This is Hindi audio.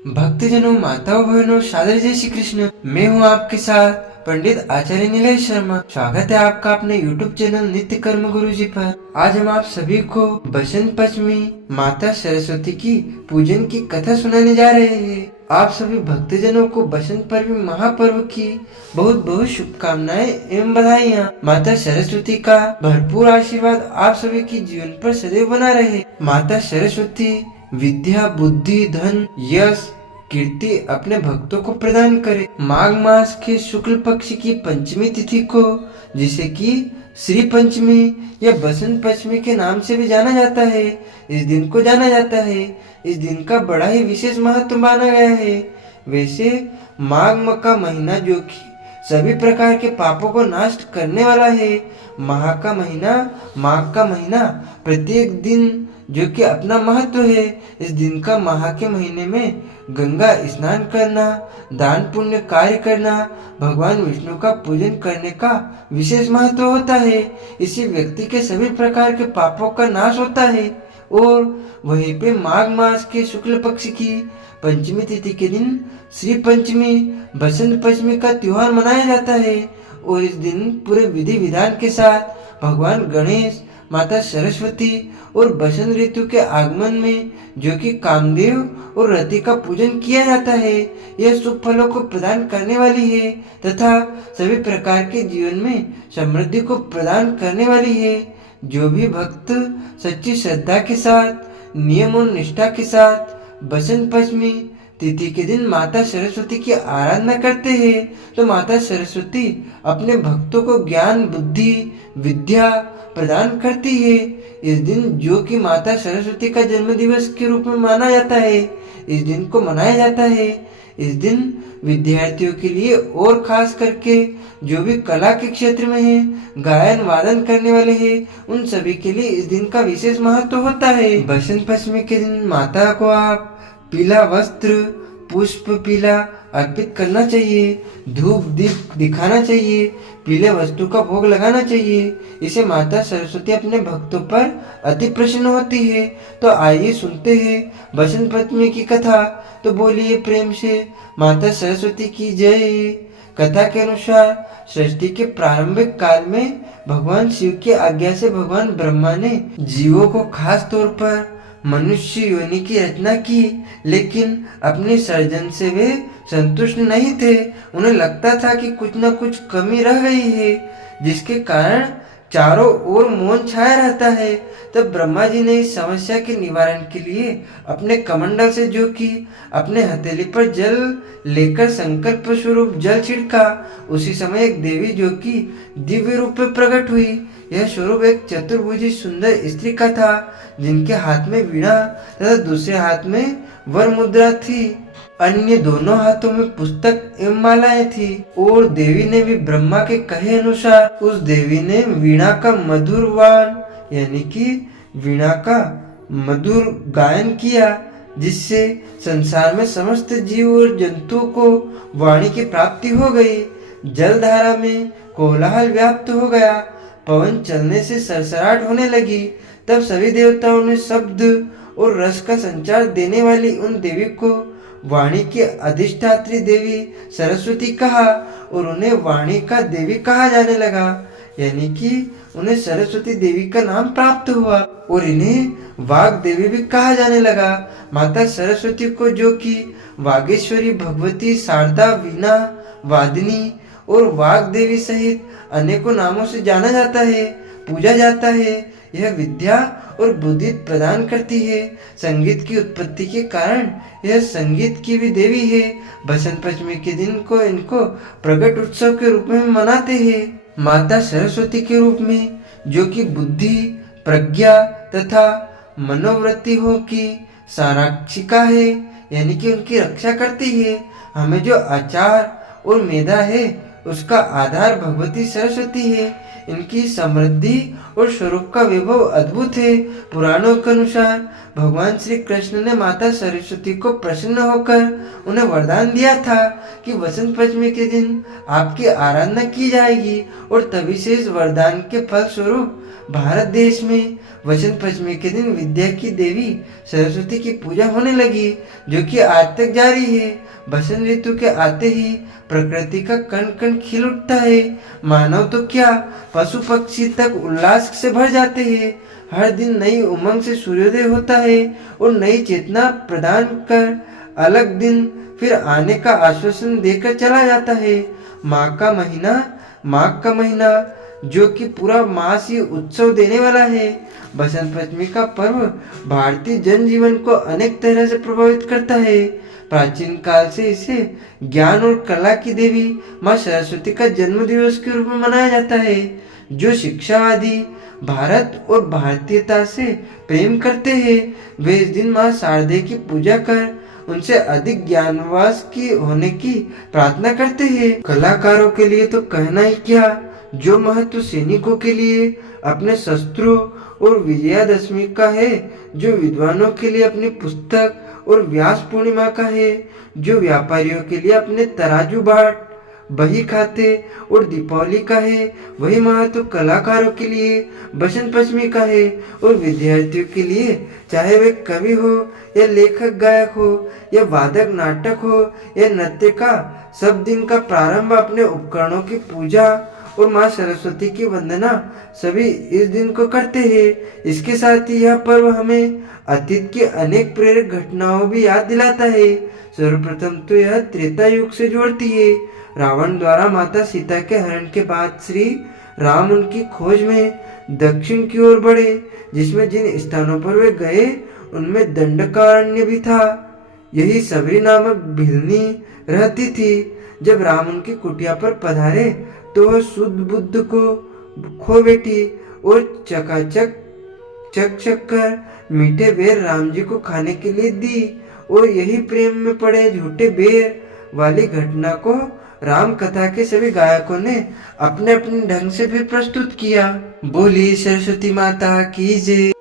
भक्तजनों, माताओं, बहनों, सादर जय श्री कृष्ण। मैं हूं आपके साथ पंडित आचार्य नीलेश शर्मा। स्वागत है आपका अपने YouTube चैनल नित्य कर्म गुरु जी पर। आज हम आप सभी को बसंत पंचमी माता सरस्वती की पूजन की कथा सुनाने जा रहे हैं। आप सभी भक्तजनों को बसंत पंचमी महापर्व की बहुत बहुत शुभकामनाएं एवं बधाइयाँ। माता सरस्वती का भरपूर आशीर्वाद आप सभी के जीवन पर सदैव बना रहे। माता सरस्वती विद्या, बुद्धि, धन, यश, कीर्ति अपने भक्तों को प्रदान करे। माघ मास के शुक्ल पक्ष की पंचमी तिथि को, जिसे कि श्री पंचमी या बसंत पंचमी के नाम से भी जाना जाता है, इस दिन को जाना जाता है। इस दिन का बड़ा ही विशेष महत्व माना गया है। वैसे माघ का महीना जो कि सभी प्रकार के पापों को नष्ट करने वाला है, माघ का महीना प्रत्येक दिन जो कि अपना महत्व है। इस दिन का माह के महीने में गंगा स्नान करना, दान पुण्य कार्य करना, भगवान विष्णु का पूजन करने का विशेष महत्व होता है। इसी व्यक्ति के सभी प्रकार के पापों का नाश होता है। और वहीं पे माघ मास के शुक्ल पक्ष की पंचमी तिथि के दिन श्री पंचमी बसंत पंचमी का त्योहार मनाया जाता है। और इस दिन पूरे विधि विधान के साथ भगवान गणेश, माता सरस्वती और बसंत ऋतु के आगमन में जो कि कामदेव और रति का पूजन किया जाता है। यह शुभ फलों को प्रदान करने वाली है तथा सभी प्रकार के जीवन में समृद्धि को प्रदान करने वाली है। जो भी भक्त सच्ची श्रद्धा के साथ, नियम और निष्ठा के साथ बसंत पंचमी तिथि के दिन माता सरस्वती की आराधना करते हैं, तो माता सरस्वती अपने भक्तों को ज्ञान, बुद्धि, विद्या प्रदान करती है। इस दिन जो कि माता सरस्वती का जन्म दिवस के रूप में माना जाता है, इस दिन को मनाया जाता है। इस दिन विद्यार्थियों के लिए और खास करके जो भी कला के क्षेत्र में है, गायन वादन करने वाले हैं, उन सभी के लिए इस दिन का विशेष महत्व होता है। बसंत पंचमी के दिन माता को आप पीला वस्त्र, पुष्प पीला अर्पित करना चाहिए, धूप दीप दिखाना चाहिए, पीले वस्तु का भोग लगाना चाहिए। इसे माता सरस्वती अपने भक्तों पर अति प्रसन्न होती है। तो आइए सुनते हैं बसंत पंचमी की कथा। तो बोलिए प्रेम से माता सरस्वती की जय। कथा के अनुसार सृष्टि के प्रारंभिक काल में भगवान शिव की आज्ञा से भगवान ब्रह्मा ने जीवों को खास तौर पर मनुष्य योनि की रचना की, लेकिन अपने सर्जन से वे संतुष्ट नहीं थे। उन्हें लगता था कि कुछ न कुछ कमी रह गई है, जिसके कारण चारों ओर मौन छाया रहता है। तब ब्रह्मा जी ने इस समस्या के निवारण के लिए अपने कमंडल से जो कि अपने हथेली पर जल लेकर संकल्प स्वरूप जल छिड़का। उसी समय एक देवी जो कि दिव्य रूप में प्रकट हुई। यह स्वरूप एक चतुर्भुजी सुंदर स्त्री का था, जिनके हाथ में वीणा तथा दूसरे हाथ में वर मुद्रा थी। अन्य दोनों हाथों में पुस्तक एवं मालाएं थी। और देवी ने भी ब्रह्मा के कहे अनुसार उस देवी ने वीणा का मधुर वाण यानी कि वीणा का मधुर गायन किया, जिससे संसार में समस्त जीव और जंतुओं को वाणी की प्राप्ति हो गई। जलधारा में कोलाहल व्याप्त हो गया, पवन चलने से सरसराहट होने लगी। तब सभी देवताओं ने शब्द और रस का संचार देने वाली उन देवी को वाणी की अधिष्ठात्री देवी सरस्वती कहा और उन्हें वाणी का देवी कहा जाने लगा, यानी कि उन्हें सरस्वती देवी का नाम प्राप्त हुआ और इन्हें वाग देवी भी कहा जाने लगा। माता सरस्वती को जो कि वागेश्वरी, भगवती, शारदा, वीणा वादिनी और वाग देवी सहित अनेकों नामों से जाना जाता है, पूजा जाता है। यह विद्या और बुद्धि प्रदान करती है। संगीत की उत्पत्ति के कारण यह संगीत की भी देवी है। बसंत पंचमी के दिन को इनको प्रकट उत्सव के रूप में मनाते हैं। माता सरस्वती के रूप में जो कि बुद्धि, प्रज्ञा तथा मनोवृत्तियों की संरक्षिका है, यानी कि उनकी रक्षा करती है। हमें जो आचार और मेधा है उसका आधार भगवती सरस्वती है। इनकी समृद्धि और स्वरूप का वैभव अद्भुत है। पुराणों के अनुसार भगवान श्री कृष्ण ने माता सरस्वती को प्रसन्न होकर उन्हें वरदान दिया था कि वसंत पंचमी के दिन आपकी आराधना की जाएगी और तभी से इस वरदान के फल स्वरूप भारत देश में वसंत पंचमी के दिन विद्या की देवी सरस्वती की पूजा होने लगी, जो कि आज तक जारी है। बसंत ऋतु के आते ही प्रकृति का कण कण खिल उठता है। मानव तो क्या, पशु पक्षी तक उल्लास से भर जाते हैं। हर दिन नई उमंग से सूर्योदय होता है और नई चेतना प्रदान कर अलग दिन फिर आने का आश्वासन देकर चला जाता है। माघ का महीना जो कि पूरा मास ही उत्सव देने वाला है। बसंत पंचमी का पर्व भारतीय जनजीवन को अनेक तरह से प्रभावित करता है। प्राचीन काल से इसे ज्ञान और कला की देवी माँ सरस्वती का जन्म दिवस के रूप में मनाया जाता है। जो शिक्षावादी भारत और भारतीयता से प्रेम करते हैं, वे इस दिन माँ शारदे की पूजा कर उनसे अधिक ज्ञानवास की होने की प्रार्थना करते हैं। कलाकारों के लिए तो कहना ही क्या, जो महत्व सैनिकों के लिए अपने शस्त्रों और विजयादशमी का है, जो विद्वानों के लिए अपनी पुस्तक और व्यास पूर्णिमा का है, जो व्यापारियों के लिए अपने तराजू बाट बही खाते और दीपावली का है, वही महत्व कलाकारों के लिए बसंत पंचमी का है। और विद्यार्थियों के लिए, चाहे वे कवि हो या लेखक गायक हो या वादक नाटक हो या नृत्य का, सब दिन का प्रारंभ अपने उपकरणों की पूजा और माँ सरस्वती की वंदना सभी इस दिन को करते हैं। इसके साथ ही यह पर्व हमें अतीत की अनेक प्रेरक घटनाओं भी याद दिलाता है। सर्वप्रथम तो यह त्रेता युग से जोड़ती है। रावण द्वारा माता सीता के हरण के बाद श्री राम उनकी खोज में दक्षिण की ओर बढ़े, जिसमें जिन स्थानों पर वे गए उनमें दंडकारण्य भी था। यही सबरी नामक भिलनी रहती थी। जब राम उनकी कुटिया पर पधारे तो वह शुद्ध बुद्ध को खो बैठी और चकाचक चक कर मीठे बेर राम जी को खाने के लिए दी। और यही प्रेम में पड़े झूठे बेर वाली घटना को राम कथा के सभी गायकों ने अपने अपने ढंग से भी प्रस्तुत किया। बोली सरस्वती माता की जय।